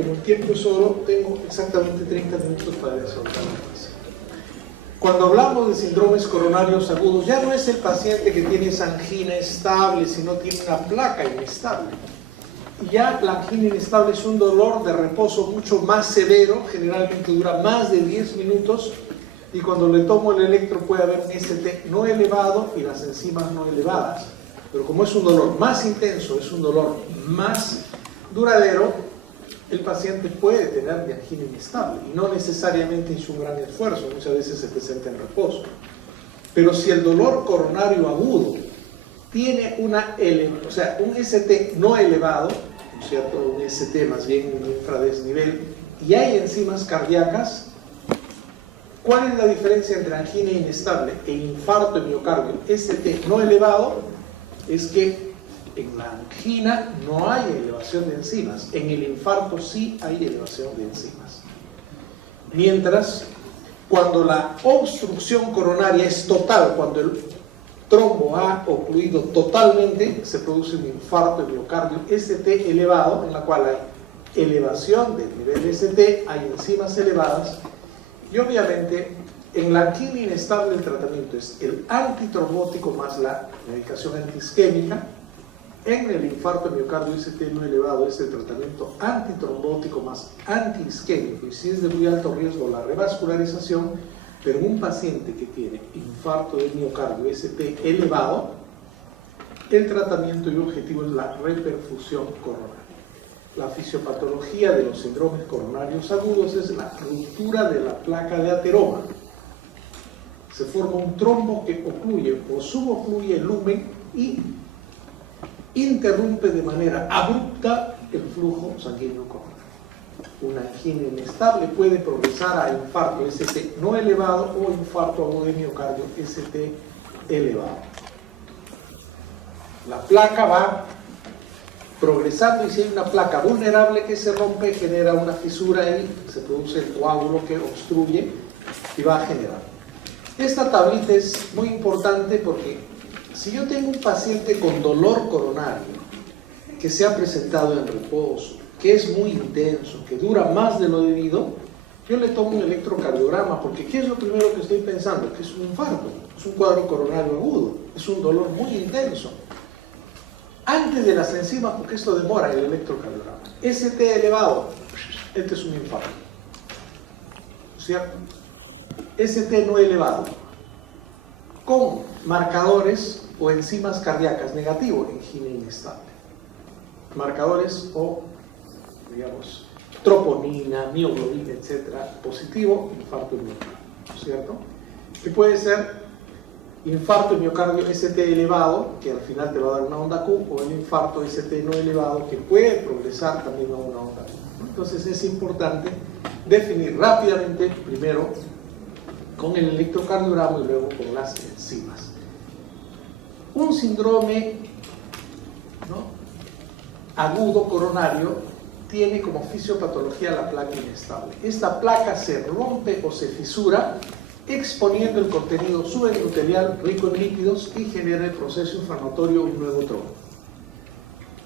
Como el tiempo es oro, tengo exactamente 30 minutos para resolver la clase. Cuando hablamos de síndromes coronarios agudos, ya no es el paciente que tiene esa angina estable, sino tiene una placa inestable. Y ya la angina inestable es un dolor de reposo mucho más severo, generalmente dura más de 10 minutos, y cuando le tomo el electro puede haber un ST no elevado y las enzimas no elevadas. Pero como es un dolor más intenso, es un dolor más duradero, el paciente puede tener angina inestable y no necesariamente hizo un gran esfuerzo, muchas veces se presenta en reposo. Pero si el dolor coronario agudo tiene un ST no elevado, ¿no es cierto? Un ST más bien un infradesnivel, y hay enzimas cardíacas, ¿cuál es la diferencia entre angina inestable e infarto de miocardio? ST no elevado es que en la angina no hay elevación de enzimas, en el infarto sí hay elevación de enzimas. Mientras, cuando la obstrucción coronaria es total, cuando el trombo ha ocluido totalmente, se produce un infarto de miocardio ST elevado, en la cual hay elevación del nivel ST, hay enzimas elevadas, y obviamente en la angina inestable el tratamiento es el antitrombótico más la medicación antiisquémica. En el infarto de miocardio ST no elevado es el tratamiento antitrombótico más antiisquémico, y si es de muy alto riesgo la revascularización. Pero en un paciente que tiene infarto de miocardio ST elevado, el tratamiento y objetivo es la reperfusión coronaria. La fisiopatología de los síndromes coronarios agudos es la ruptura de la placa de ateroma. Se forma un trombo que ocluye o subocluye el lumen y interrumpe de manera abrupta el flujo sanguíneo coronario. Una angina inestable puede progresar a infarto ST no elevado o infarto agudo de miocardio ST elevado. La placa va progresando, y si hay una placa vulnerable que se rompe, genera una fisura y se produce el coágulo que obstruye y va a generar. Esta tablita es muy importante porque si yo tengo un paciente con dolor coronario que se ha presentado en reposo, que es muy intenso, que dura más de lo debido, yo le tomo un electrocardiograma, porque ¿qué es lo primero que estoy pensando? Que es un infarto, es un cuadro coronario agudo, es un dolor muy intenso. Antes de las enzimas, porque esto demora el electrocardiograma. ST elevado, este es un infarto, ¿cierto? ST no elevado, con marcadores o enzimas cardíacas negativo, angina inestable. Marcadores o, digamos, troponina, mioglobina, etcétera, positivo, infarto de miocardio, ¿cierto? Que puede ser infarto de miocardio ST elevado, que al final te va a dar una onda Q, o el infarto ST no elevado, que puede progresar también a una onda Q. Entonces es importante definir rápidamente, primero con el electrocardiograma y luego con las enzimas. Un síndrome, ¿no?, agudo coronario tiene como fisiopatología la placa inestable. Esta placa se rompe o se fisura exponiendo el contenido subendotelial rico en lípidos y genera el proceso inflamatorio un nuevo trombo.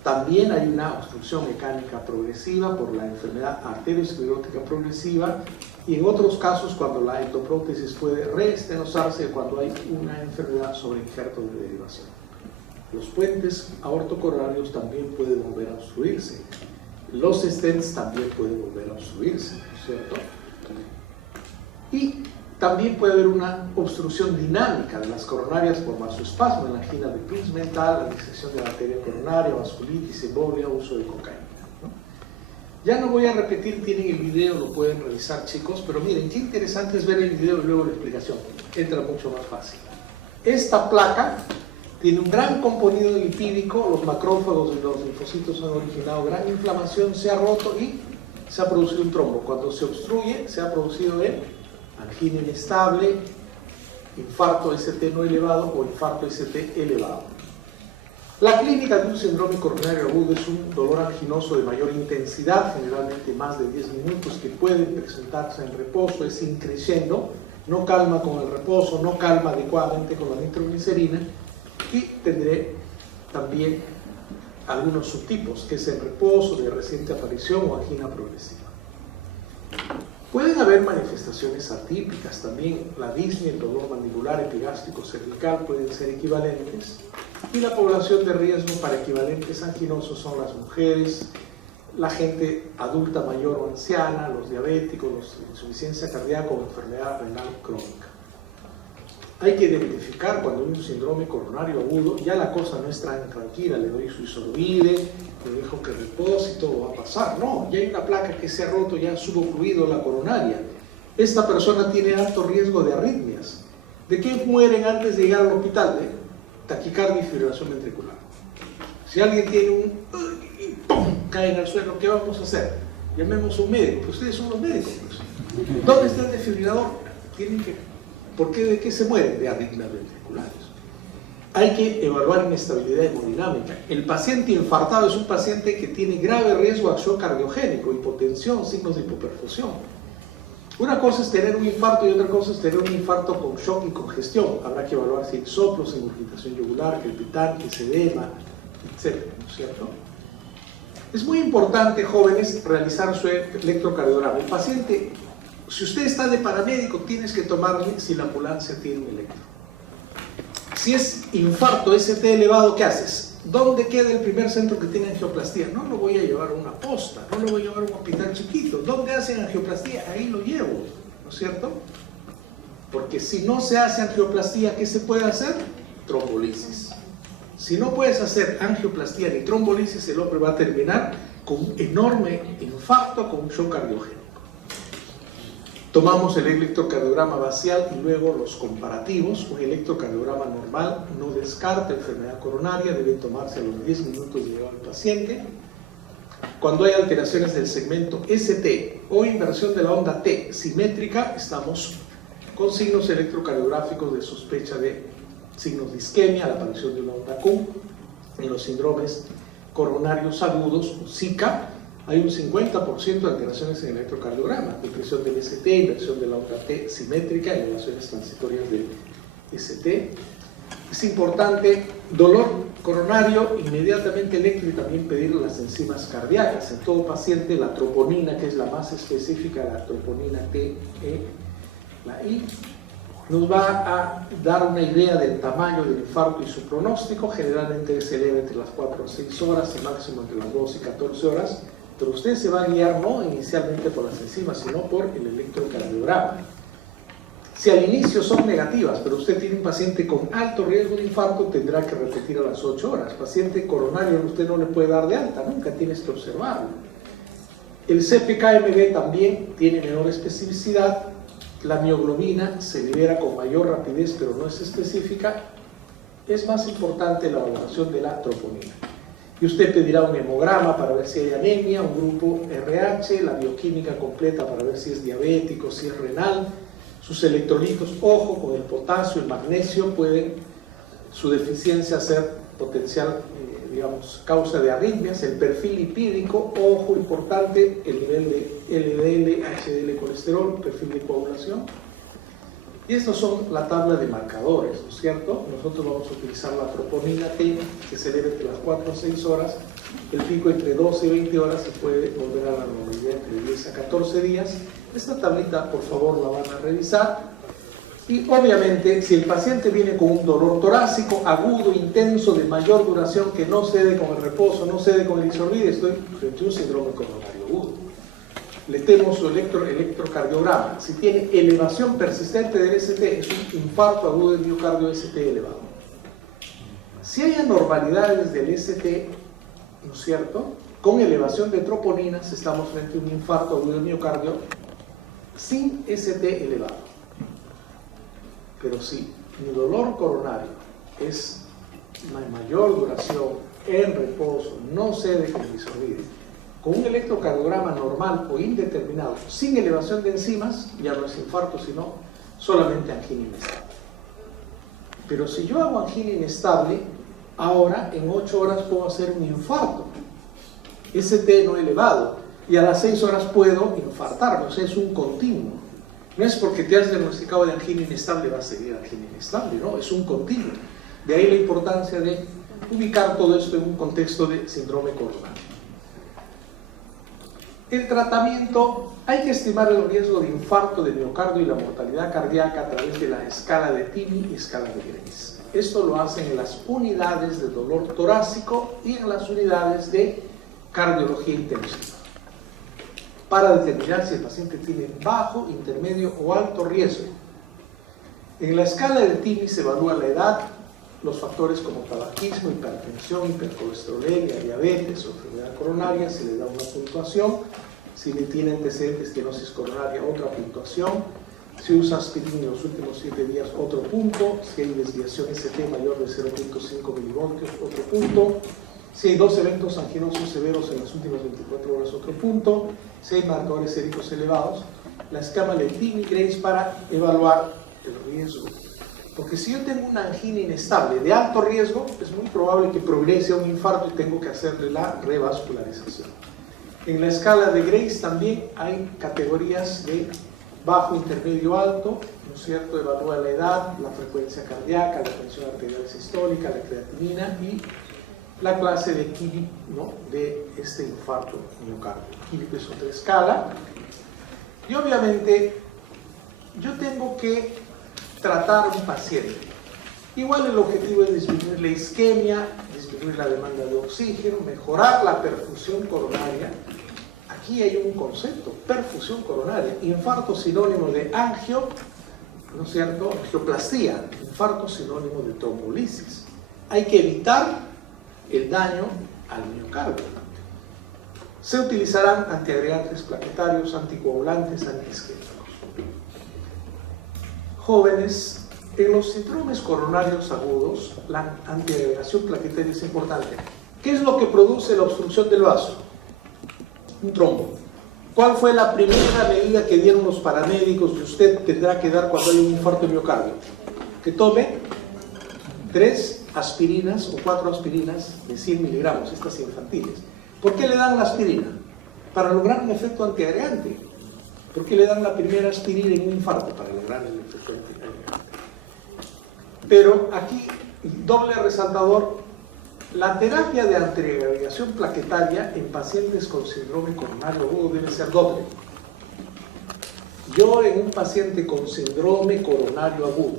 También hay una obstrucción mecánica progresiva por la enfermedad arteriosclerótica progresiva, y en otros casos cuando la endoprótesis puede reestenosarse, cuando hay una enfermedad sobre injerto de derivación. Los puentes aortocoronarios también pueden volver a obstruirse. Los stents también pueden volver a obstruirse, ¿cierto? Y también puede haber una obstrucción dinámica de las coronarias por vasoespasmo, en la angina de Prince mental, la disección de la arteria coronaria, vasculitis, embolia, uso de cocaína, ¿no? Ya no voy a repetir, tienen el video, lo pueden revisar, chicos, pero miren, qué interesante es ver el video y luego la explicación. Entra mucho más fácil. Esta placa tiene un gran contenido lipídico, los macrófagos y los linfocitos han originado gran inflamación, se ha roto y se ha producido un trombo. Cuando se obstruye, se ha producido angina inestable, infarto ST no elevado o infarto ST elevado. La clínica de un síndrome coronario agudo es un dolor anginoso de mayor intensidad, generalmente más de 10 minutos, que puede presentarse en reposo, es increciendo, no calma con el reposo, no calma adecuadamente con la nitroglicerina, y tendré también algunos subtipos, que es el reposo, de reciente aparición o angina progresiva. Pueden haber manifestaciones atípicas también. La disnea, el dolor mandibular, epigástrico, cervical pueden ser equivalentes, y la población de riesgo para equivalentes anginosos son las mujeres, la gente adulta mayor o anciana, los diabéticos, los de insuficiencia cardíaca o enfermedad renal crónica. Hay que identificar cuando hay un síndrome coronario agudo, ya la cosa no es tan tranquila, le doy su isorbide, le dejo que repose y todo va a pasar. No, ya hay una placa que se ha roto, ya ha subocluido la coronaria. Esta persona tiene alto riesgo de arritmias. ¿De qué mueren antes de llegar al hospital? De taquicardia y fibrilación ventricular. Si alguien tiene un... ¡pum!, cae en el suelo, ¿qué vamos a hacer? Llamemos a un médico. Ustedes son los médicos, pues. ¿Dónde está el desfibrilador? Tienen que... ¿Por qué? ¿De qué se mueren? De arritmias ventriculares. Hay que evaluar inestabilidad hemodinámica. El paciente infartado es un paciente que tiene grave riesgo de shock cardiogénico, hipotensión, signos de hipoperfusión. Una cosa es tener un infarto y otra cosa es tener un infarto con shock y congestión. Habrá que evaluar si hay soplos, ingurgitación yugular, crepitante, edema, etc. ¿No es cierto? Es muy importante, jóvenes, realizar su electrocardiograma. El paciente, si usted está de paramédico, tienes que tomarle si la ambulancia tiene un electro. Si es infarto ST elevado, ¿qué haces? ¿Dónde queda el primer centro que tiene angioplastía? No lo voy a llevar a una posta, no lo voy a llevar a un hospital chiquito. ¿Dónde hacen angioplastía? Ahí lo llevo, ¿no es cierto? Porque si no se hace angioplastía, ¿qué se puede hacer? Trombolisis. Si no puedes hacer angioplastía ni trombolisis, el hombre va a terminar con un enorme infarto, con un shock cardiogénico. Tomamos el electrocardiograma bacial y luego los comparativos. Un electrocardiograma normal no descarta enfermedad coronaria, debe tomarse a los 10 minutos de llegado al paciente. Cuando hay alteraciones del segmento ST o inversión de la onda T simétrica, estamos con signos electrocardiográficos de sospecha de signos de isquemia, la aparición de una onda Q. En los síndromes coronarios agudos, Zika, hay un 50% de alteraciones en el electrocardiograma, depresión del ST, inversión de la onda T simétrica, elevaciones transitorias del ST. Es importante, dolor coronario, inmediatamente electro y también pedir las enzimas cardíacas. En todo paciente, la troponina, que es la más específica, la troponina TE, la I, nos va a dar una idea del tamaño del infarto y su pronóstico. Generalmente se eleva entre las 4 a 6 horas, y máximo entre las 2 y 14 horas. Pero usted se va a guiar no inicialmente por las enzimas, sino por el electrocardiograma. Si al inicio son negativas, pero usted tiene un paciente con alto riesgo de infarto, tendrá que repetir a las 8 horas. Paciente coronario usted no le puede dar de alta, nunca tienes que observarlo. El CPKMB también tiene menor especificidad. La mioglobina se libera con mayor rapidez, pero no es específica. Es más importante la valoración de la troponina. Y usted pedirá un hemograma para ver si hay anemia, un grupo RH, la bioquímica completa para ver si es diabético, si es renal, sus electrolitos. Ojo, con el potasio, el magnesio, puede su deficiencia ser potencial, causa de arritmias. El perfil lipídico, ojo, importante, el nivel de LDL, HDL, colesterol, perfil de coagulación. Y estas son la tabla de marcadores, ¿no es cierto? Nosotros vamos a utilizar la troponina T, que se eleva entre las 4 a 6 horas, el pico entre 12 y 20 horas, se puede volver a la normalidad entre 10 a 14 días. Esta tablita, por favor, la van a revisar. Y obviamente, si el paciente viene con un dolor torácico agudo, intenso, de mayor duración, que no cede con el reposo, no cede con el isorbide, estoy frente a un síndrome coronario agudo. Le tenemos su electrocardiograma. Si tiene elevación persistente del ST, es un infarto agudo del miocardio ST elevado. Si hay anormalidades del ST, ¿no es cierto?, con elevación de troponinas, estamos frente a un infarto agudo del miocardio sin ST elevado. Pero si mi dolor coronario es de mayor duración, en reposo, no cede con el isorbide, con un electrocardiograma normal o indeterminado, sin elevación de enzimas, ya no es infarto, sino solamente angina inestable. Pero si yo hago angina inestable, ahora en 8 horas puedo hacer un infarto, ST no elevado, y a las 6 horas puedo infartarme, o sea, es un continuo. No es porque te has diagnosticado de angina inestable, vas a seguir angina inestable, no, es un continuo. De ahí la importancia de ubicar todo esto en un contexto de síndrome coronario. El tratamiento, hay que estimar el riesgo de infarto de miocardio y la mortalidad cardíaca a través de la escala de TIMI y escala de Grace. Esto lo hacen en las unidades de dolor torácico y en las unidades de cardiología intensiva, para determinar si el paciente tiene bajo, intermedio o alto riesgo. En la escala de TIMI se evalúa la edad, los factores como tabaquismo, hipertensión, hipercolesterolemia, diabetes o enfermedad coronaria, se le da una puntuación. Si le tiene antecedentes de estenosis coronaria, otra puntuación. Si usa aspirina en los últimos 7 días, otro punto. Si hay desviación ST mayor de 0.5 milivoltios, otro punto. Si hay 2 eventos anginosos severos en las últimas 24 horas, otro punto. Si hay marcadores séricos elevados, la escala de TIMI-Grace para evaluar el riesgo. Porque si yo tengo una angina inestable de alto riesgo, es muy probable que progrese a un infarto y tengo que hacerle la revascularización. En la escala de Grace también hay categorías de bajo, intermedio, alto, ¿no es cierto? Evalúa la edad, la frecuencia cardíaca, la tensión arterial sistólica, la creatinina y la clase de KIVI, ¿no?, de este infarto miocardio. KIVI es otra escala. Y obviamente yo tengo que tratar a un paciente. Igual el objetivo es disminuir la isquemia, disminuir la demanda de oxígeno, mejorar la perfusión coronaria. Aquí hay un concepto, perfusión coronaria, infarto sinónimo de angio, ¿no es cierto?, angioplastía, infarto sinónimo de trombolisis. Hay que evitar el daño al miocardio. Se utilizarán antiagregantes plaquetarios, anticoagulantes, antiisquémicos. Jóvenes, en los síndromes coronarios agudos, la antiagregación plaquetaria es importante. ¿Qué es lo que produce la obstrucción del vaso? Un trombo. ¿Cuál fue la primera medida que dieron los paramédicos que usted tendrá que dar cuando hay un infarto de miocardio? Que tome 3 aspirinas o 4 aspirinas de 100 miligramos, estas infantiles. ¿Por qué le dan la aspirina? Para lograr un efecto antiagregante. ¿Por qué le dan la primera aspirina en un infarto? Para lograr el efecto antiagregante. Pero aquí, doble resaltador, la terapia de antiagregación plaquetaria en pacientes con síndrome coronario agudo debe ser doble. Yo en un paciente con síndrome coronario agudo,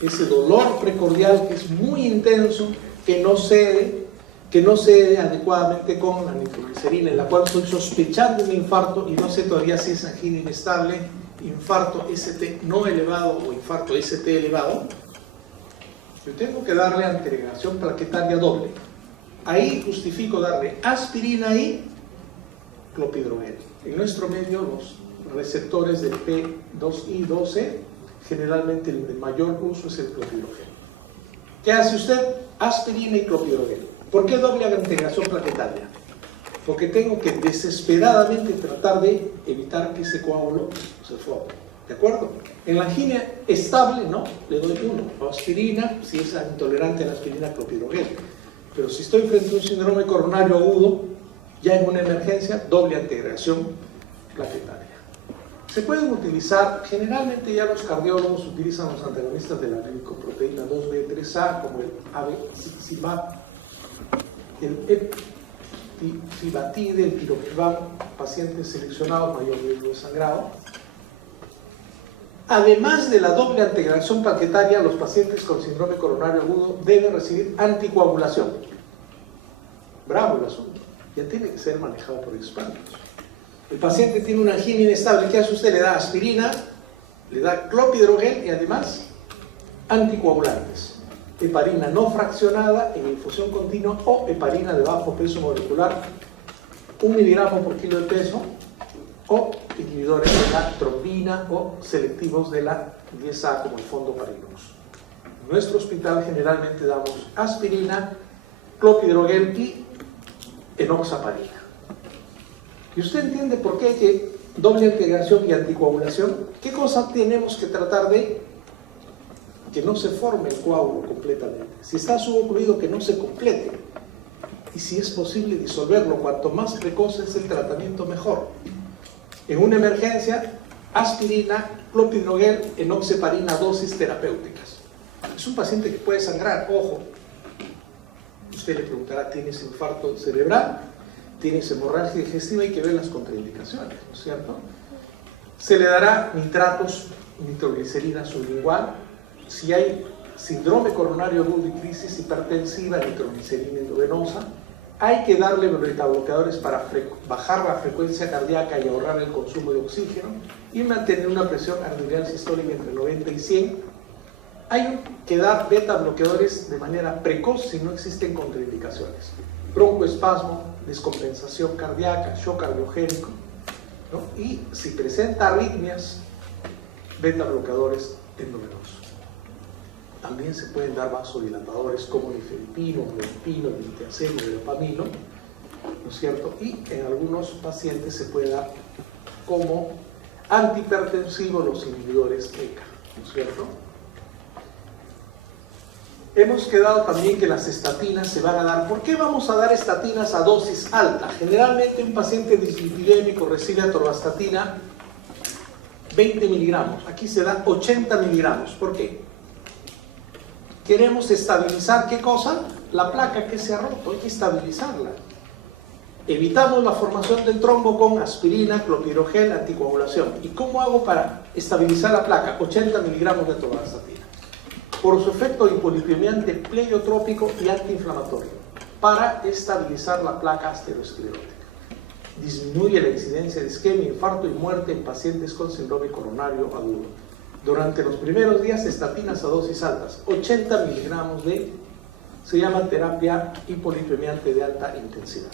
ese dolor precordial que es muy intenso, que no cede adecuadamente con la nitroglicerina, en la cual estoy sospechando un infarto y no sé todavía si es angina inestable, infarto ST no elevado o infarto ST elevado, yo tengo que darle antiagregación plaquetaria doble. Ahí justifico darle aspirina y clopidogrel. En nuestro medio los receptores del P2I12, generalmente el de mayor uso es el clopidogrel. ¿Qué hace usted? Aspirina y clopidogrel. ¿Por qué doble antiagregación plaquetaria? Porque tengo que desesperadamente tratar de evitar que ese coágulo se forme. ¿De acuerdo? En la angina estable, no, le doy 1. Aspirina, si es intolerante a la aspirina, clopidogrel. Pero si estoy frente a un síndrome coronario agudo, ya en una emergencia, doble antiagregación plaquetaria. Se pueden utilizar, generalmente ya los cardiólogos utilizan los antagonistas de la glicoproteína 2B3A, como el abeximab, el eptifibatide, el tirofiban, pacientes seleccionados, mayor riesgo de sangrado. Además de la doble antiagregación plaquetaria, los pacientes con síndrome coronario agudo deben recibir anticoagulación. Bravo el asunto, ya tiene que ser manejado por expertos. El paciente tiene una angina inestable, ¿qué hace usted? Le da aspirina, le da clopidogrel y además anticoagulantes. Heparina no fraccionada en infusión continua o heparina de bajo peso molecular, 1 miligramo por kilo de peso, o inhibidores de la trombina o selectivos de la 10A como el fondoparinux. En nuestro hospital generalmente damos aspirina, clopidogrel y enoxaparina. ¿Y usted entiende por qué hay que doble antiagregación y anticoagulación? ¿Qué cosa tenemos que tratar de que no se forme el coágulo completamente? Si está subocluido, que no se complete. Y si es posible disolverlo, cuanto más precoz es el tratamiento, mejor. En una emergencia, aspirina, clopidogrel, enoxaparina, dosis terapéuticas. Es un paciente que puede sangrar, ojo. usted le preguntará, ¿tienes infarto cerebral? ¿Tienes hemorragia digestiva? Hay que ver las contraindicaciones, ¿no es cierto? Se le dará nitratos, nitroglicerina sublingual. Si hay síndrome coronario agudo y crisis hipertensiva, nitroglicerina endovenosa. Hay que darle betabloqueadores para bajar la frecuencia cardíaca y ahorrar el consumo de oxígeno y mantener una presión arterial sistólica entre 90 y 100. Hay que dar betabloqueadores de manera precoz si no existen contraindicaciones. Broncoespasmo, descompensación cardíaca, shock cardiogénico, ¿no? Y si presenta arritmias, betabloqueadores endovenosos. También se pueden dar vasodilatadores como nifedipino, clozapino, diltiazem, verapamilo, ¿no es cierto? Y en algunos pacientes se puede dar como antihipertensivo los inhibidores ECA, ¿no es cierto? Hemos quedado también que las estatinas se van a dar. ¿Por qué vamos a dar estatinas a dosis alta? Generalmente un paciente dislipidémico recibe atorvastatina 20 miligramos. Aquí se da 80 miligramos. ¿Por qué? Queremos estabilizar, ¿qué cosa? La placa que se ha roto, hay que estabilizarla. Evitamos la formación del trombo con aspirina, clopidogrel, anticoagulación. ¿Y cómo hago para estabilizar la placa? 80 miligramos de atorvastatina. Por su efecto hipolipemiante, pleiotrópico y antiinflamatorio, para estabilizar la placa aterosclerótica. Disminuye la incidencia de isquemia, infarto y muerte en pacientes con síndrome coronario agudo. Durante los primeros días, estatinas a dosis altas, 80 miligramos se llama terapia hipolipemiante de alta intensidad.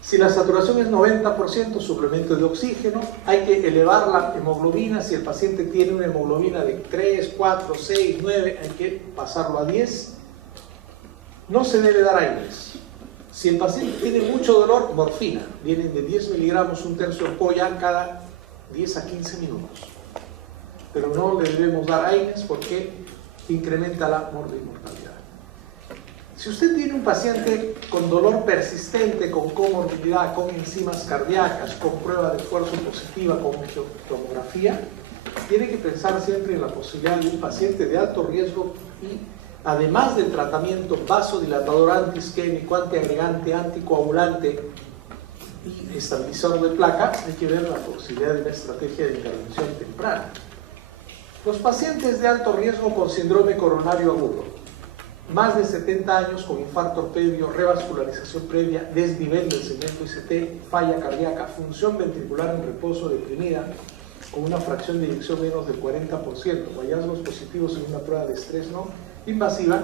Si la saturación es 90%, suplemento de oxígeno, hay que elevar la hemoglobina. Si el paciente tiene una hemoglobina de 3, 4, 6, 9, hay que pasarlo a 10. No se debe dar aires. Si el paciente tiene mucho dolor, morfina. Vienen de 10 miligramos, un tercio de ampolla cada 10 a 15 minutos. Pero no le debemos dar aires porque incrementa la mortalidad. Si usted tiene un paciente con dolor persistente, con comorbilidad, con enzimas cardíacas, con prueba de esfuerzo positiva, con tomografía, tiene que pensar siempre en la posibilidad de un paciente de alto riesgo y además del tratamiento vasodilatador, antiisquémico, antiagregante, anticoagulante y estabilizador de placa, hay que ver la posibilidad de una estrategia de intervención temprana. Los pacientes de alto riesgo con síndrome coronario agudo, más de 70 años con infarto previo, revascularización previa, desnivel del segmento ICT, falla cardíaca, función ventricular en reposo deprimida, con una fracción de eyección menos del 40%, o hallazgos positivos en una prueba de estrés no invasiva.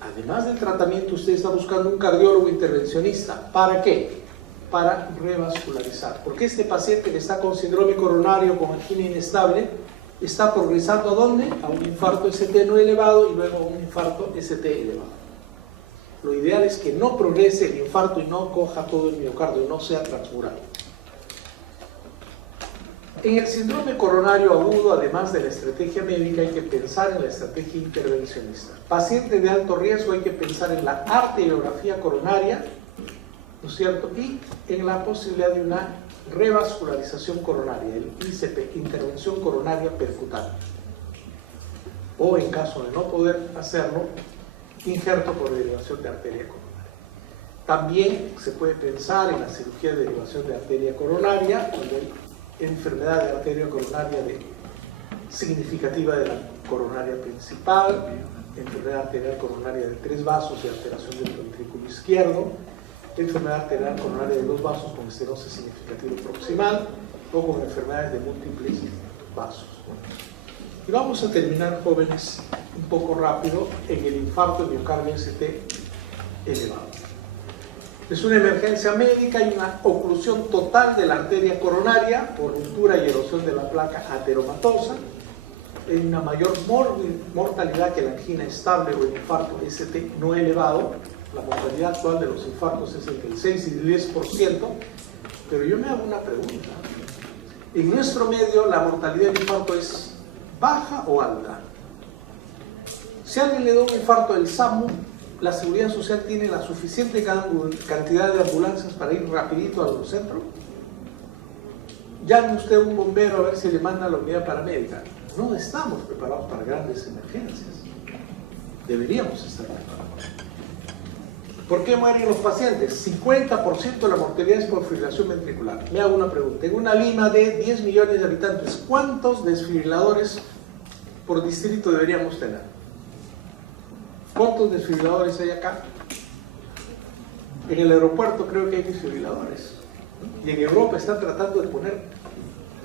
Además del tratamiento, usted está buscando un cardiólogo intervencionista. ¿Para qué? Para revascularizar. Porque este paciente que está con síndrome coronario, con angina inestable, está progresando ¿a dónde? A un infarto ST no elevado y luego a un infarto ST elevado. Lo ideal es que no progrese el infarto y no coja todo el miocardio, no sea transmural. En el síndrome coronario agudo, además de la estrategia médica, hay que pensar en la estrategia intervencionista. Paciente de alto riesgo, hay que pensar en la arteriografía coronaria, ¿no es cierto? Y en la posibilidad de una revascularización coronaria, el ICP, intervención coronaria percutánea. O en caso de no poder hacerlo, injerto por derivación de arteria coronaria. También se puede pensar en la cirugía de derivación de arteria coronaria, cuando hay enfermedad de arteria coronaria significativa de la coronaria principal, enfermedad arterial coronaria de 3 vasos y alteración del ventrículo izquierdo, enfermedad arterial coronaria de 2 vasos con estenosis significativa proximal o con enfermedades de múltiples vasos. Y vamos a terminar, jóvenes, un poco rápido en el infarto de miocardio ST elevado. Es una emergencia médica y una oclusión total de la arteria coronaria por ruptura y erosión de la placa ateromatosa. Hay una mayor mortalidad que la angina estable o el infarto ST no elevado. La mortalidad actual de los infartos es entre el 6 y el 10%, pero yo me hago una pregunta. En nuestro medio, ¿la mortalidad del infarto es baja o alta? Si a alguien le da un infarto del SAMU, ¿la Seguridad Social tiene la suficiente cantidad de ambulancias para ir rapidito al centro? Llame usted a un bombero a ver si le manda la unidad paramédica. No estamos preparados para grandes emergencias. Deberíamos estar preparados. ¿Por qué mueren los pacientes? 50% de la mortalidad es por fibrilación ventricular. Me hago una pregunta. En una Lima de 10 millones de habitantes, ¿cuántos desfibriladores por distrito deberíamos tener? ¿Cuántos desfibriladores hay acá? En el aeropuerto creo que hay desfibriladores. Y en Europa están tratando de poner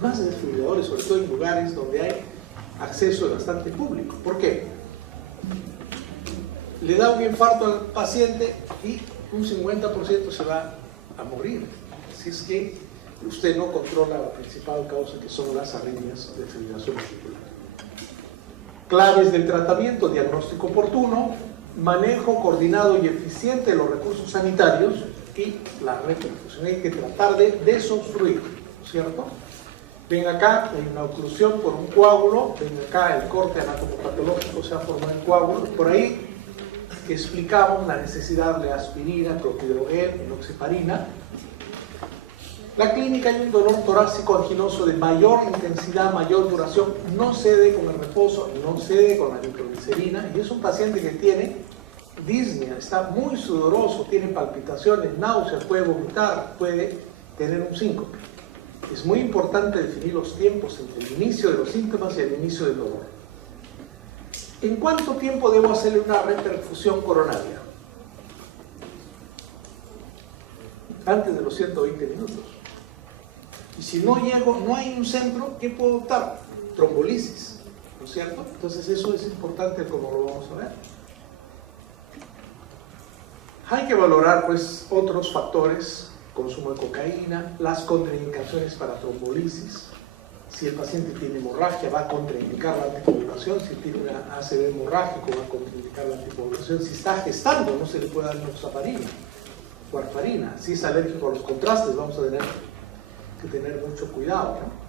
más desfibriladores, sobre todo en lugares donde hay acceso bastante público. ¿Por qué? Le da un infarto al paciente y un 50% se va a morir. Así es que usted no controla la principal causa, que son las arritmias de fibrilación ventricular. Claves del tratamiento: diagnóstico oportuno, manejo coordinado y eficiente de los recursos sanitarios y la reperfusión. Hay que tratar de desobstruir, ¿cierto? Ven acá, hay una oclusión por un coágulo, ven acá el corte anatomopatológico, se ha formado el coágulo. Por ahí explicamos la necesidad de aspirina, clopidogrel, enoxaparina. La clínica: hay un dolor torácico anginoso de mayor intensidad, mayor duración, no cede con el reposo, no cede con la nitroglicerina, y es un paciente que tiene disnea, está muy sudoroso, tiene palpitaciones, náuseas, puede vomitar, puede tener un síncope. Es muy importante definir los tiempos entre el inicio de los síntomas y el inicio del dolor. ¿En cuánto tiempo debo hacerle una reperfusión coronaria? Antes de los 120 minutos. Y si no llego, no hay un centro, ¿qué puedo optar? Trombolisis, ¿no es cierto? Entonces eso es importante, como lo vamos a ver. Hay que valorar pues otros factores: consumo de cocaína, las contraindicaciones para trombolisis. Si el paciente tiene hemorragia, va a contraindicar la anticoagulación. Si tiene una ACV hemorrágico, va a contraindicar la anticoagulación. Si está gestando, no se le puede dar enoxaparina, warfarina. Si es alérgico a los contrastes, vamos a tener que tener mucho cuidado, ¿no?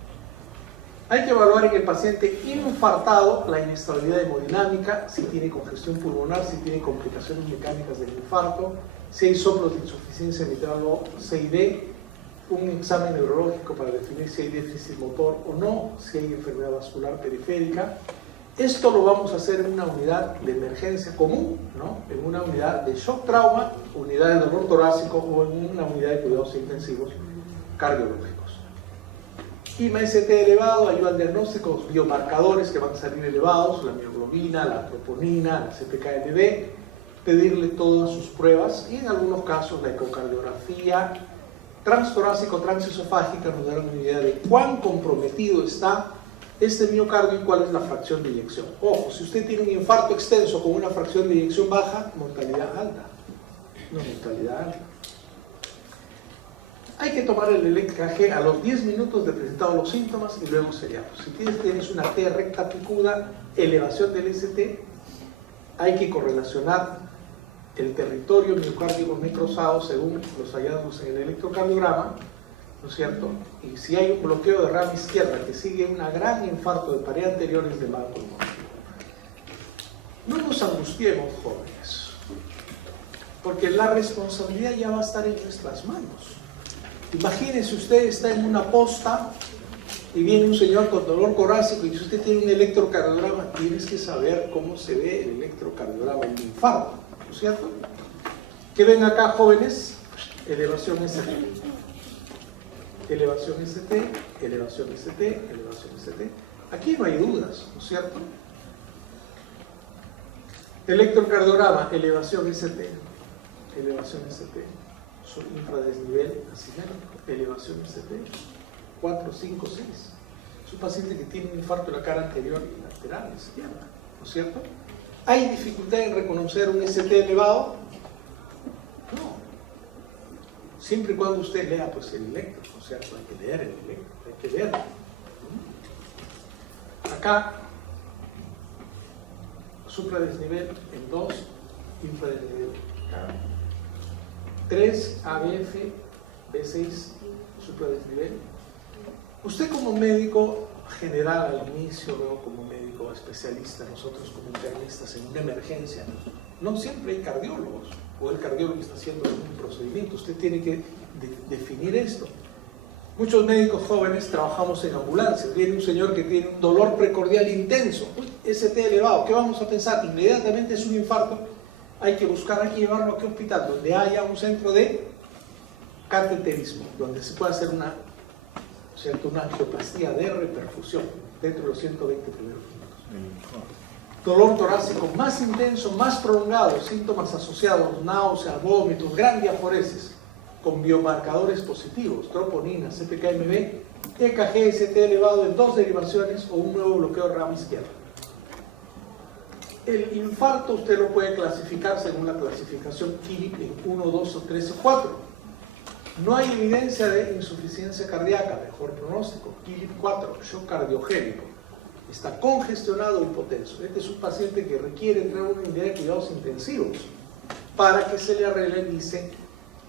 Hay que evaluar en el paciente infartado la inestabilidad hemodinámica, si tiene congestión pulmonar, si tiene complicaciones mecánicas del infarto, si hay soplos de insuficiencia mitral o CID, un examen neurológico para definir si hay déficit motor o no, si hay enfermedad vascular periférica. Esto lo vamos a hacer en una unidad de emergencia común, ¿no? En una unidad de shock trauma, unidad de dolor torácico o en una unidad de cuidados intensivos cardiológicos. IMA-ST elevado ayuda al diagnóstico, los biomarcadores que van a salir elevados, la mioglobina, la troponina, la CPK-MB, pedirle todas sus pruebas y en algunos casos la ecocardiografía transtorácico, transesofágica nos dará una idea de cuán comprometido está este miocardio y cuál es la fracción de eyección. Ojo, si usted tiene un infarto extenso con una fracción de eyección baja, mortalidad alta. No, mortalidad alta. Hay que tomar el EKG a los 10 minutos de presentados los síntomas y luego seriados. Si tienes una T recta picuda, elevación del ST, hay que correlacionar el territorio miocárdico necrosado según los hallazgos en el electrocardiograma, ¿no es cierto? Y si hay un bloqueo de rama izquierda que sigue un gran infarto de pared anterior, es de mal pulmón. No nos angustiemos, jóvenes, porque la responsabilidad ya va a estar en nuestras manos. Imagínense, usted está en una posta y viene un señor con dolor torácico y si usted tiene un electrocardiograma, tienes que saber cómo se ve el electrocardiograma en un infarto, ¿no es cierto? ¿Qué ven acá, jóvenes? Elevación ST, elevación ST, elevación ST, elevación ST. Aquí no hay dudas, ¿no es cierto? Electrocardiograma, elevación ST, elevación ST. Su infradesnivel asinérgico, elevación ST, 4, 5, 6. Es un paciente que tiene un infarto de la cara anterior y lateral izquierda, ¿no es cierto? ¿Hay dificultad en reconocer un ST elevado? No. Siempre y cuando usted lea pues, el electro, ¿no es cierto? Hay que leer el electro, hay que leerlo. Acá, supradesnivel en 2, infradesnivel acá. 3, ABF, B6, supradesnivel. Usted como médico general al inicio, luego como médico especialista, nosotros como internistas en una emergencia, no siempre hay cardiólogos, o el cardiólogo está haciendo un procedimiento. Usted tiene que definir esto. Muchos médicos jóvenes trabajamos en ambulancias. Viene un señor que tiene un dolor precordial intenso, ST elevado. ¿Qué vamos a pensar? Inmediatamente es un infarto. Hay que buscar, hay que llevarlo a qué hospital, donde haya un centro de cateterismo, donde se pueda hacer una angioplastía de reperfusión dentro de los 120 primeros minutos. Dolor torácico más intenso, más prolongado, síntomas asociados, náuseas, vómitos, gran diaforesis, con biomarcadores positivos, troponina, CPK-MB, EKG, ST elevado en 2 derivaciones o un nuevo bloqueo de rama izquierda. El infarto usted lo puede clasificar según la clasificación KILIP en 1, 2 o 3 o 4. No hay evidencia de insuficiencia cardíaca, mejor pronóstico, KILIP 4, shock cardiogénico. Está congestionado o hipotenso. Este es un paciente que requiere entrar a una unidad de cuidados intensivos para que se le arregle, dice,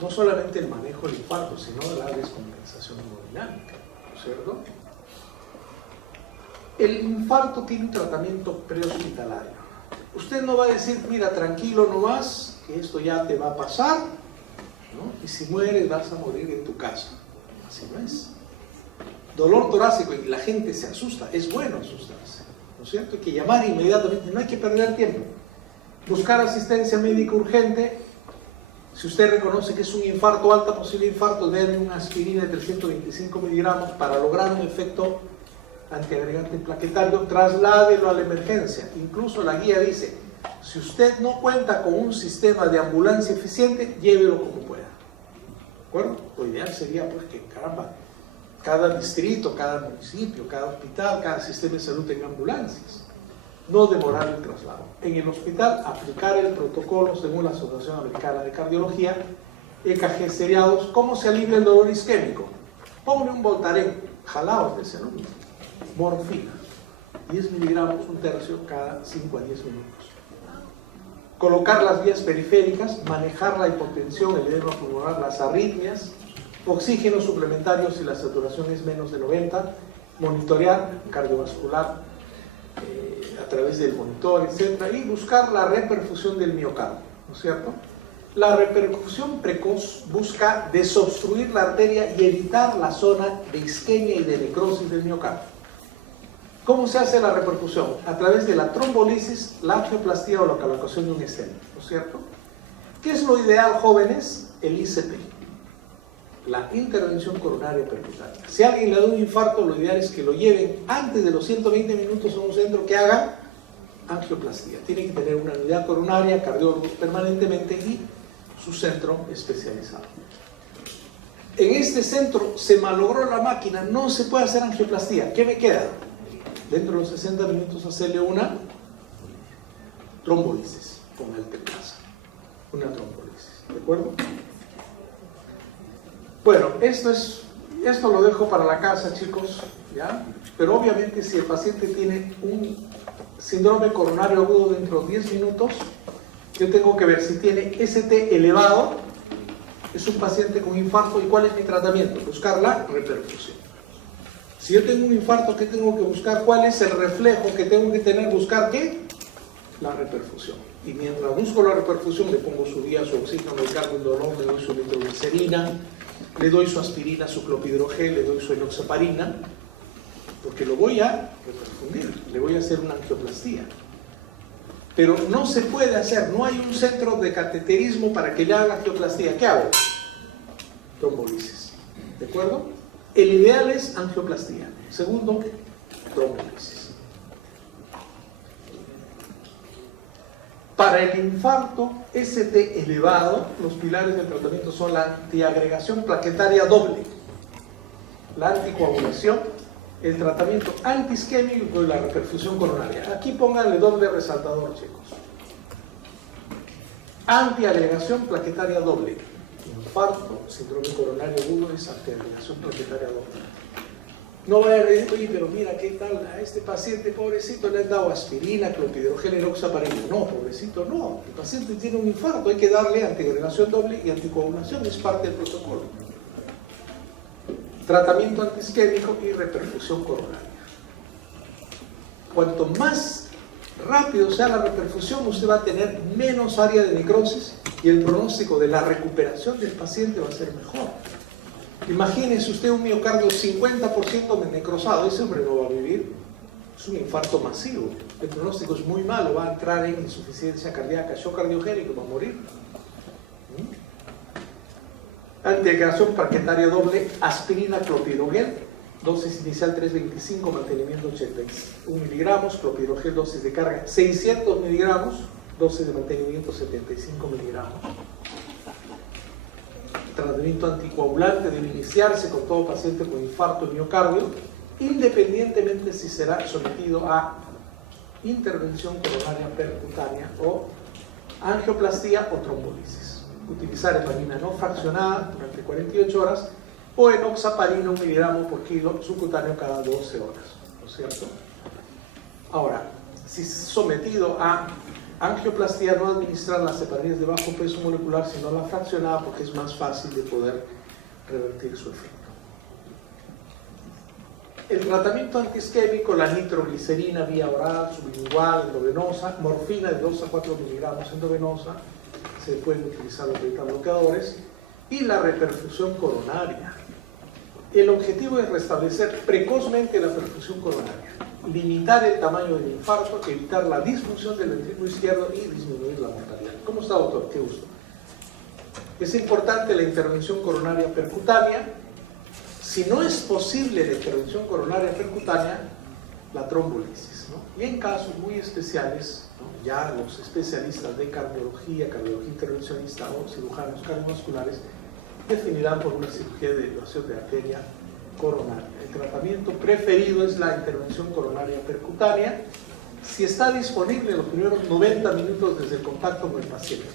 no solamente el manejo del infarto, sino la descompensación hemodinámica, ¿no es cierto? El infarto tiene un tratamiento prehospitalario. Usted no va a decir, mira, tranquilo nomás, que esto ya te va a pasar, ¿no? Y si mueres vas a morir en tu casa. Así no es. Dolor torácico y la gente se asusta, es bueno asustarse, ¿no es cierto? Hay que llamar inmediatamente, no hay que perder tiempo. Buscar asistencia médica urgente. Si usted reconoce que es un infarto, alta posible infarto, debe una aspirina de 325 miligramos para lograr un efecto antiagregante plaquetario, trasládelo a la emergencia. Incluso la guía dice, si usted no cuenta con un sistema de ambulancia eficiente, llévelo como pueda. ¿De acuerdo? Lo ideal sería pues que, caramba, cada distrito, cada municipio, cada hospital, cada sistema de salud tenga ambulancias. No demorar el traslado. En el hospital, aplicar el protocolo según la Asociación Americana de Cardiología, EKG seriados. ¿Cómo se alivia el dolor isquémico? Ponle un Voltaren, jalaos de ese alumno. Morfina, 10 miligramos, un tercio cada 5 a 10 minutos. Colocar las vías periféricas, manejar la hipotensión, el edema pulmonar, las arritmias, oxígenos suplementarios si la saturación es menos de 90, monitorear cardiovascular a través del monitor, etc. Y buscar la reperfusión del miocardio, ¿no es cierto? La reperfusión precoz busca desobstruir la arteria y evitar la zona de isquemia y de necrosis del miocardio. ¿Cómo se hace la reperfusión? A través de la trombolisis, la angioplastía o la colocación de un stent, ¿no es cierto? ¿Qué es lo ideal, jóvenes? El ICP, la intervención coronaria percutánea. Si a alguien le da un infarto, lo ideal es que lo lleven antes de los 120 minutos a un centro que haga angioplastía. Tiene que tener una unidad coronaria, cardiólogos permanentemente y su centro especializado. En este centro se malogró la máquina, no se puede hacer angioplastía. ¿Qué me queda? Dentro de los 60 minutos hacerle una trombolisis con alteplasa. Una trombolisis, ¿de acuerdo? Bueno, esto lo dejo para la casa, chicos, ¿ya? Pero obviamente si el paciente tiene un síndrome coronario agudo dentro de 10 minutos, yo tengo que ver si tiene ST elevado, es un paciente con infarto, ¿y cuál es mi tratamiento? Buscar la reperfusión. Si yo tengo un infarto, ¿qué tengo que buscar? ¿Cuál es el reflejo que tengo que tener? ¿Buscar qué? La reperfusión. Y mientras busco la reperfusión, le pongo su guía, su oxígeno, le cargo un dolor, le doy su nitroglicerina, le doy su aspirina, su clopidogrel, le doy su enoxaparina, porque lo voy a reperfundir, le voy a hacer una angioplastía. Pero no se puede hacer, no hay un centro de cateterismo para que le haga angioplastía. ¿Qué hago? Trombolisis. ¿De acuerdo? El ideal es angioplastía. Segundo, trombolisis. Para el infarto ST elevado, los pilares del tratamiento son la antiagregación plaquetaria doble, la anticoagulación, el tratamiento antiisquémico y la reperfusión coronaria. Aquí pónganle doble resaltador, chicos. Antiagregación plaquetaria doble. Infarto, síndrome coronario agudo es antiagregación plaquetaria doble. No vaya a decir, oye, pero mira, ¿qué tal? A este paciente, pobrecito, le han dado aspirina, clopidogrel, enoxaparina. No, pobrecito, no. El paciente tiene un infarto, hay que darle antiagregación doble y anticoagulación, es parte del protocolo. Tratamiento antiisquémico y reperfusión coronaria. Cuanto más rápido sea la reperfusión, usted va a tener menos área de necrosis y el pronóstico de la recuperación del paciente va a ser mejor. Imagínese usted un miocardio 50% necrosado, ese hombre no va a vivir, es un infarto masivo, el pronóstico es muy malo, va a entrar en insuficiencia cardíaca, shock cardiogénico, va a morir. Antiagregación plaquetaria doble, aspirina, clopidogrel, dosis inicial 325, mantenimiento 81 miligramos, clopidogrel, dosis de carga 600 miligramos, dosis de mantenimiento 75 miligramos. Tratamiento anticoagulante debe iniciarse con todo paciente con infarto de miocardio, independientemente si será sometido a intervención coronaria percutánea o angioplastía o trombolisis. Utilizar heparina no fraccionada durante 48 horas o enoxaparina 1 miligramo por kilo subcutáneo cada 12 horas, ¿no es cierto? Ahora, si es sometido a angioplastía, no administrar las heparinas de bajo peso molecular, sino la fraccionada, porque es más fácil de poder revertir su efecto. El tratamiento antiisquémico, la nitroglicerina vía oral, sublingual, endovenosa, morfina de 2 a 4 miligramos endovenosa, se pueden utilizar los beta bloqueadores, y la reperfusión coronaria. El objetivo es restablecer precozmente la perfusión coronaria, limitar el tamaño del infarto, evitar la disfunción del ventrículo izquierdo y disminuir la mortalidad. ¿Cómo está, doctor? Qué gusto. Es importante la intervención coronaria percutánea. Si no es posible la intervención coronaria percutánea, la trombolisis, ¿no? Y en casos muy especiales, ¿no?, ya los especialistas de cardiología intervencionista o cirujanos cardiovasculares definirán por una cirugía de derivación de arteria coronaria. El tratamiento preferido es la intervención coronaria percutánea, si está disponible en los primeros 90 minutos desde el contacto con el paciente.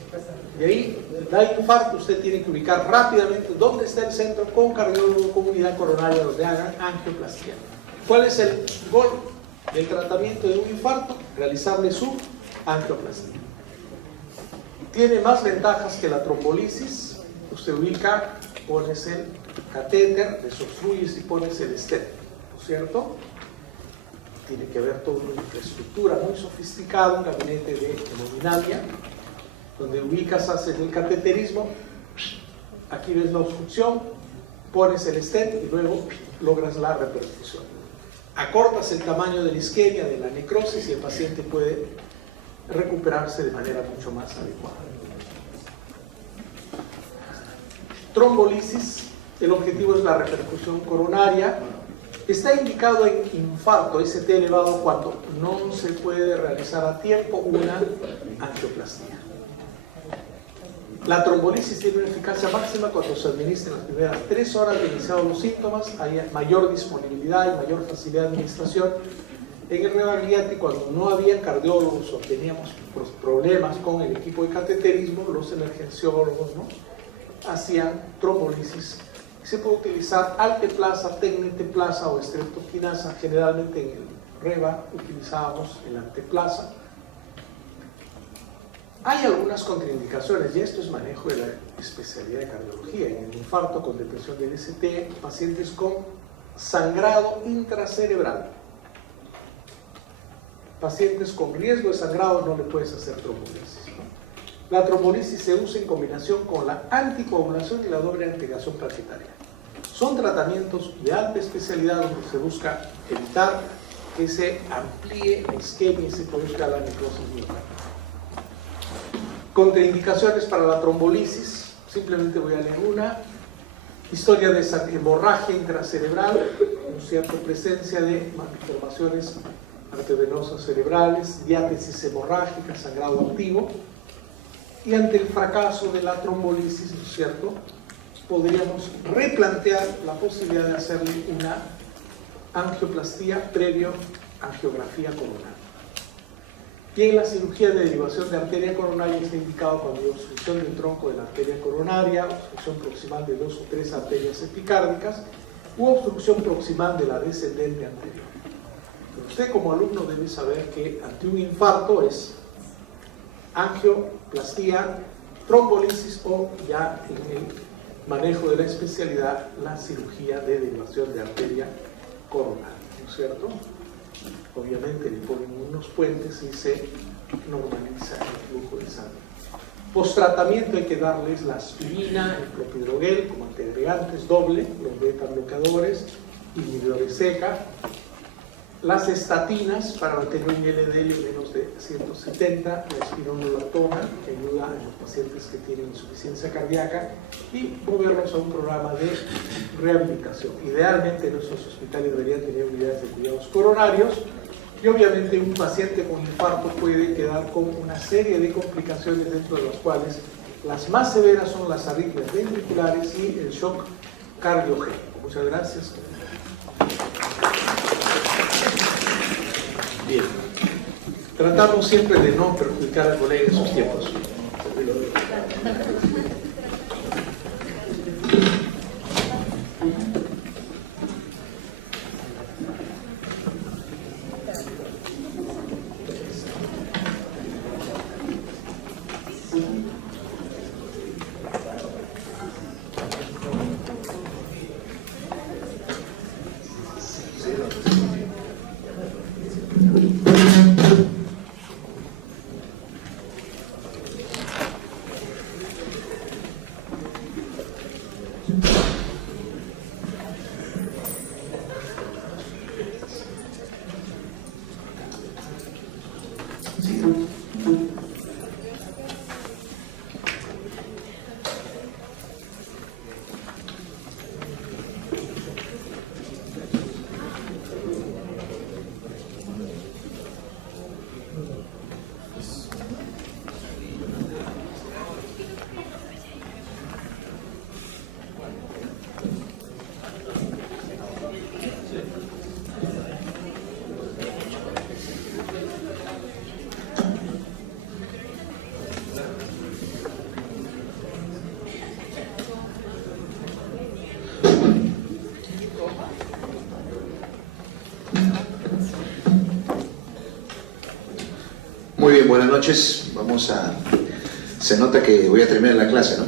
De ahí, da infarto, usted tiene que ubicar rápidamente dónde está el centro con cardiólogo, con unidad coronaria, donde hagan angioplastía. ¿Cuál es el gol del tratamiento de un infarto? Realizarle su angioplastía. Tiene más ventajas que la trombolisis. Usted ubica, pones el catéter, desobstruyes y pones el stent, ¿no es cierto? Tiene que haber toda una infraestructura muy sofisticada, un gabinete de hemodinamia, donde ubicas, haces el cateterismo, aquí ves la obstrucción, pones el stent y luego logras la reperfusión. Acortas el tamaño de la isquemia, de la necrosis, y el paciente puede recuperarse de manera mucho más adecuada. Trombolisis, el objetivo es la repercusión coronaria. Está indicado en infarto ST elevado cuando no se puede realizar a tiempo una angioplastía. La trombolisis tiene una eficacia máxima cuando se administra en las primeras 3 horas de iniciados los síntomas, hay mayor disponibilidad y mayor facilidad de administración. En el Rebagliati, cuando no había cardiólogos o teníamos problemas con el equipo de cateterismo, los emergenciólogos, ¿no?, hacían trombolisis. Se puede utilizar alteplasa, tecneteplasa o estreptoquinasa. Generalmente en el Reba utilizábamos el alteplasa. Hay algunas contraindicaciones, y esto es manejo de la especialidad de cardiología. En el infarto con depresión del ST, pacientes con sangrado intracerebral. Pacientes con riesgo de sangrado no le puedes hacer trombolisis. La trombolisis se usa en combinación con la anticoagulación y la doble antiagregación plaquetaria. Son tratamientos de alta especialidad donde se busca evitar que se amplíe la isquemia y se produzca la necrosis miocardial. Contraindicaciones para la trombolisis, simplemente voy a leer una. Historia de hemorragia intracerebral, ¿no es cierto?, presencia de malformaciones arteriovenosas cerebrales, diátesis hemorrágica, sangrado activo. Y ante el fracaso de la trombolisis, ¿no es cierto?, podríamos replantear la posibilidad de hacerle una angioplastía previo a angiografía coronaria. Y en la cirugía de derivación de arteria coronaria está indicado cuando hay obstrucción del tronco de la arteria coronaria, obstrucción proximal de 2 o 3 arterias epicárdicas u obstrucción proximal de la descendente anterior. Pero usted como alumno debe saber que ante un infarto es angioplastía, trombolisis o ya en el manejo de la especialidad, la cirugía de derivación de arteria coronaria, ¿no es cierto? Obviamente le ponen unos puentes y se normaliza el flujo de sangre. Post-tratamiento hay que darles la aspirina, el clopidogrel como antiagregantes doble, los beta-bloqueadores, inhibidores CECA, las estatinas para mantener un LDL menos de 170, la espironolactona que ayuda a los pacientes que tienen insuficiencia cardíaca y moverlos a un programa de rehabilitación. Idealmente nuestros hospitales deberían tener unidades de cuidados coronarios y obviamente un paciente con infarto puede quedar con una serie de complicaciones dentro de las cuales las más severas son las arritmias ventriculares y el shock cardiogénico. Muchas gracias. Bien. Tratamos siempre de no perjudicar al colega en sus tiempos. Muy bien, buenas noches. Se nota que voy a terminar la clase, ¿no?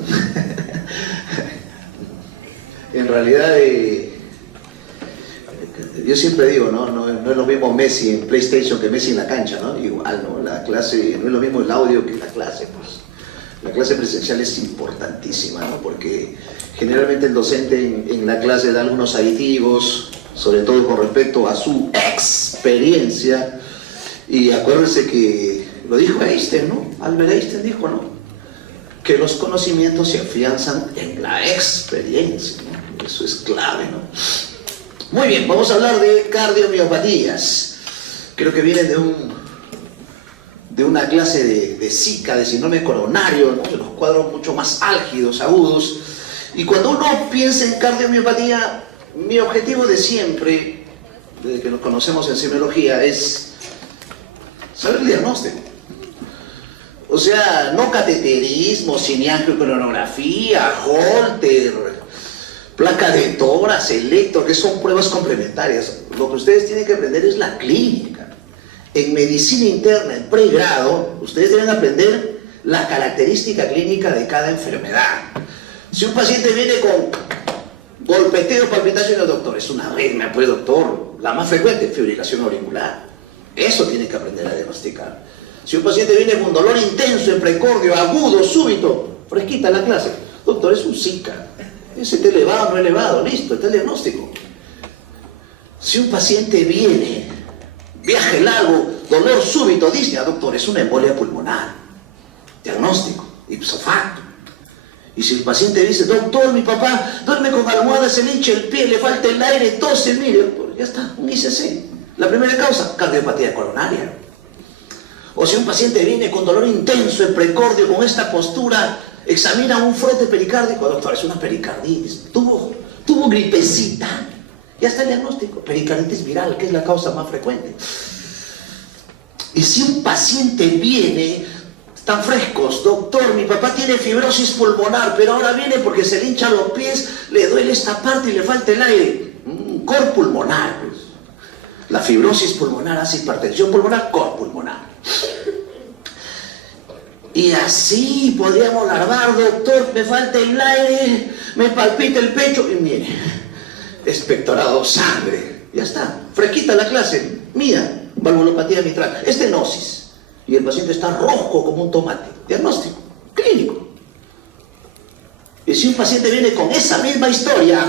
En realidad, yo siempre digo, no es lo mismo Messi en PlayStation que Messi en la cancha, ¿no? Igual, ¿no? La clase, no es lo mismo el audio que la clase, pues. La clase presencial es importantísima, ¿no? Porque generalmente el docente en la clase da algunos aditivos, sobre todo con respecto a su experiencia. Y acuérdense que lo dijo Einstein, ¿no? Albert Einstein dijo, ¿no? Que los conocimientos se afianzan en la experiencia, ¿no? Eso es clave, ¿no? Muy bien, vamos a hablar de cardiomiopatías. Creo que vienen de una clase de SICA, de síndrome coronario, ¿no? De los cuadros mucho más álgidos, agudos. Y cuando uno piensa en cardiomiopatía, mi objetivo de siempre, desde que nos conocemos en semiología, es saber el diagnóstico. O sea, no cateterismo, cineangiocronografía, Holter, placa de tórax, electro, que son pruebas complementarias. Lo que ustedes tienen que aprender es la clínica. En medicina interna, en pregrado, ustedes deben aprender la característica clínica de cada enfermedad. Si un paciente viene con golpeteo, palpitación, doctor, es una arritmia, pues doctor, la más frecuente, fibrilación auricular. Eso tiene que aprender a diagnosticar. Si un paciente viene con dolor intenso en precordio, agudo, súbito, fresquita la clase, doctor, es un SICA. ¿Es ET elevado o no elevado? Listo, está el diagnóstico. Si un paciente viene, viaje largo, dolor súbito, disnea, doctor, es una embolia pulmonar. Diagnóstico, ipso facto. Y si el paciente dice, doctor, mi papá duerme con almohada, se le hincha el pie, le falta el aire, tose, mire, pues ya está, un ICC. La primera causa, cardiopatía coronaria. O si un paciente viene con dolor intenso en precordio, con esta postura, examina un fuerte pericárdico, doctor, es una pericarditis, tuvo gripecita, ya está el diagnóstico, pericarditis viral, que es la causa más frecuente. Y si un paciente viene, están frescos, doctor, mi papá tiene fibrosis pulmonar, pero ahora viene porque se le hinchan los pies, le duele esta parte y le falta el aire, cor pulmonar, pues. La fibrosis pulmonar hace hipertensión pulmonar, cor pulmonar. Y así podríamos larvar, doctor, me falta el aire, me palpita el pecho y mire, expectorado sangre, ya está, fresquita la clase, mía, valvulopatía mitral, estenosis, y el paciente está rojo como un tomate, diagnóstico, clínico. Y si un paciente viene con esa misma historia,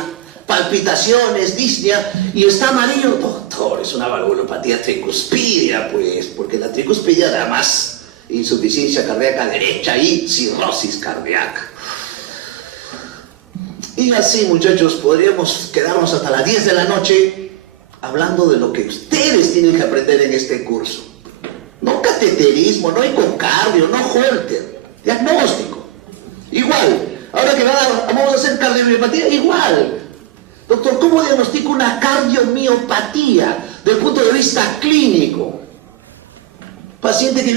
palpitaciones, disnea, y está amarillo, doctor, es una valvulopatía tricuspidia, pues, porque la tricuspidia da más insuficiencia cardíaca derecha y cirrosis cardíaca. Y así, muchachos, podríamos quedarnos hasta las 10 de la noche hablando de lo que ustedes tienen que aprender en este curso. No cateterismo, no ecocardio, no Holter, diagnóstico. Igual, ahora que vamos a hacer cardiomiopatía, igual. Doctor, ¿cómo diagnostico una cardiomiopatía desde el punto de vista clínico? Paciente que